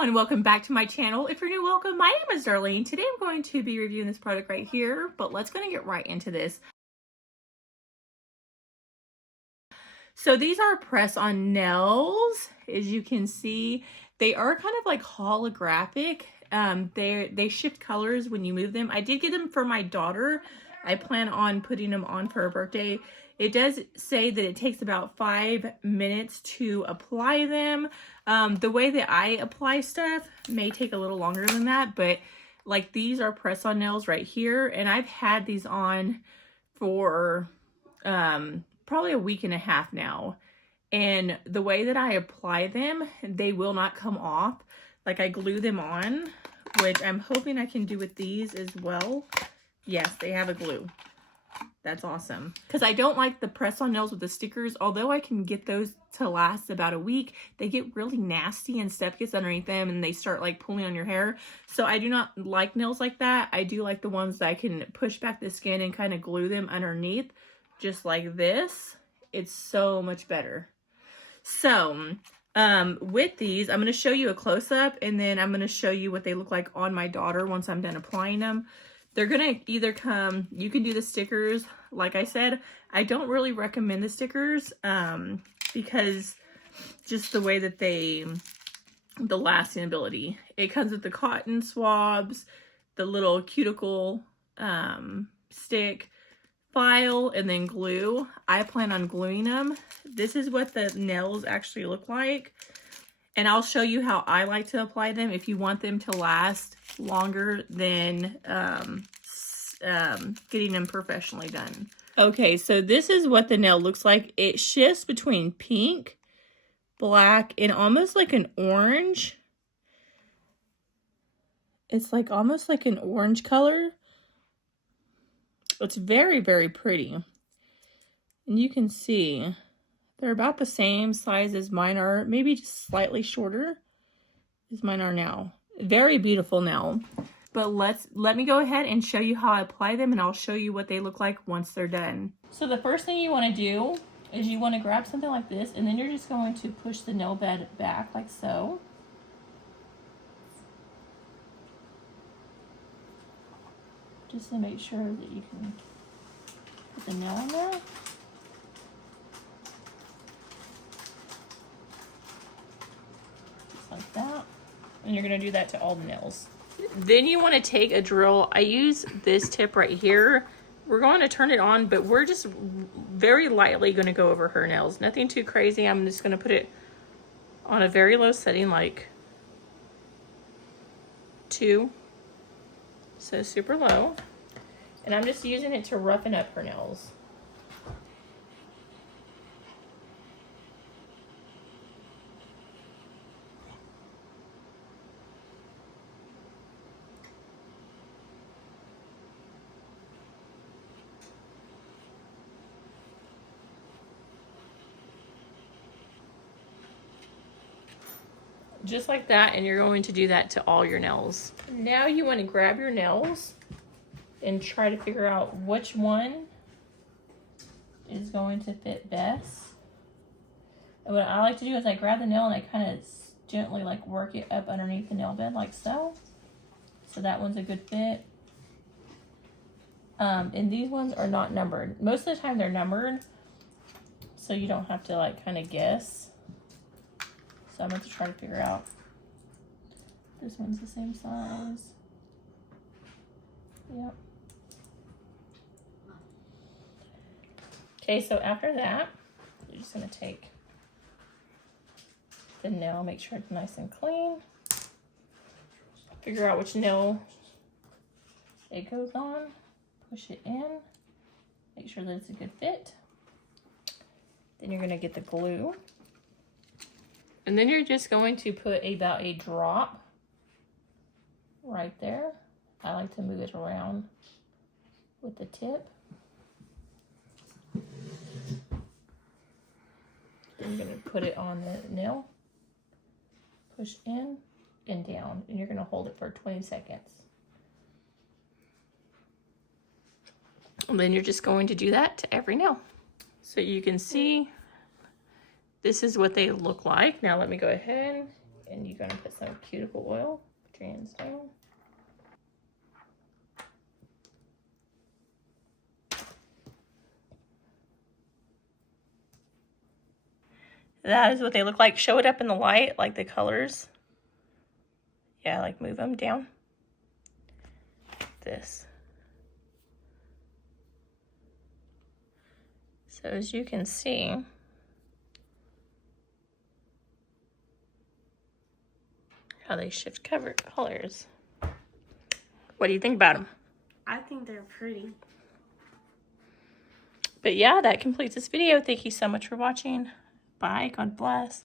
everyone, welcome back to my channel. If you're new, welcome. My name is Darlene. Today I'm going to be reviewing this product right here, but let's get right into this. So these are press-on nails. As you can see, they are kind of like holographic. They shift colors when you move them. I did get them for my daughter. I plan on putting them on for her birthday. It does say that it takes about 5 minutes to apply them. The way that I apply stuff may take a little longer than that, but like these are press-on nails right here, and I've had these on for probably a week and a half now. And the way that I apply them, they will not come off. Like I glue them on, which I'm hoping I can do with these as well. Yes, they have a glue. That's awesome. Because I don't like the press-on nails with the stickers. Although I can get those to last about a week, they get really nasty and stuff gets underneath them and they start like pulling on your hair. So I do not like nails like that. I do like the ones that I can push back the skin and kind of glue them underneath just like this. It's so much better. So with these, I'm going to show you a close-up and then I'm going to show you what they look like on my daughter once I'm done applying them. They're going to either come, you can do the stickers. Like I said, I don't really recommend the stickers because just the way that the lasting ability. It comes with the cotton swabs, the little cuticle stick, file, and then glue. I plan on gluing them. This is what the nails actually look like. And I'll show you how I like to apply them if you want them to last longer than getting them professionally done. Okay, so this is what the nail looks like. It shifts between pink, black, and almost like an orange. It's like almost like an orange color. It's very, very pretty. And you can see they're about the same size as mine are, maybe just slightly shorter as mine are now. Very beautiful nail. But let me go ahead and show you how I apply them, and I'll show you what they look like once they're done. So the first thing you want to do is you want to grab something like this, and then you're just going to push the nail bed back like so. Just to make sure that you can put the nail in there. Just like that. And you're going to do that to all the nails. Then you want to take a drill. I use this tip right here. We're going to turn it on, but we're just very lightly going to go over her nails. Nothing too crazy. I'm just going to put it on a very low setting, like 2. So super low. And I'm just using it to roughen up her nails. Just like that, and you're going to do that to all your nails. Now you want to grab your nails and try to figure out which one is going to fit best. And what I like to do is I grab the nail and I kind of gently like work it up underneath the nail bed like so. So that one's a good fit. And these ones are not numbered. Most of the time they're numbered, so you don't have to like kind of guess. So I'm going to try to figure out. This one's the same size. Yep. Okay, so after that, you're just going to take the nail, make sure it's nice and clean. Figure out which nail it goes on. Push it in. Make sure that it's a good fit. Then you're going to get the glue. And then you're just going to put about a drop right there. I like to move it around with the tip. I'm going to put it on the nail. Push in and down. And you're going to hold it for 20 seconds. And then you're just going to do that to every nail. So you can see this is what they look like. Now let me go ahead And you're going to put some cuticle oil, put your hands down. That is what they look like. Show it up in the light, like the colors. Yeah, like move them down. This. So as you can see, how they shift colors. What do you think about them? I think they're pretty. But yeah, that completes this video. Thank you so much for watching. Bye. God bless.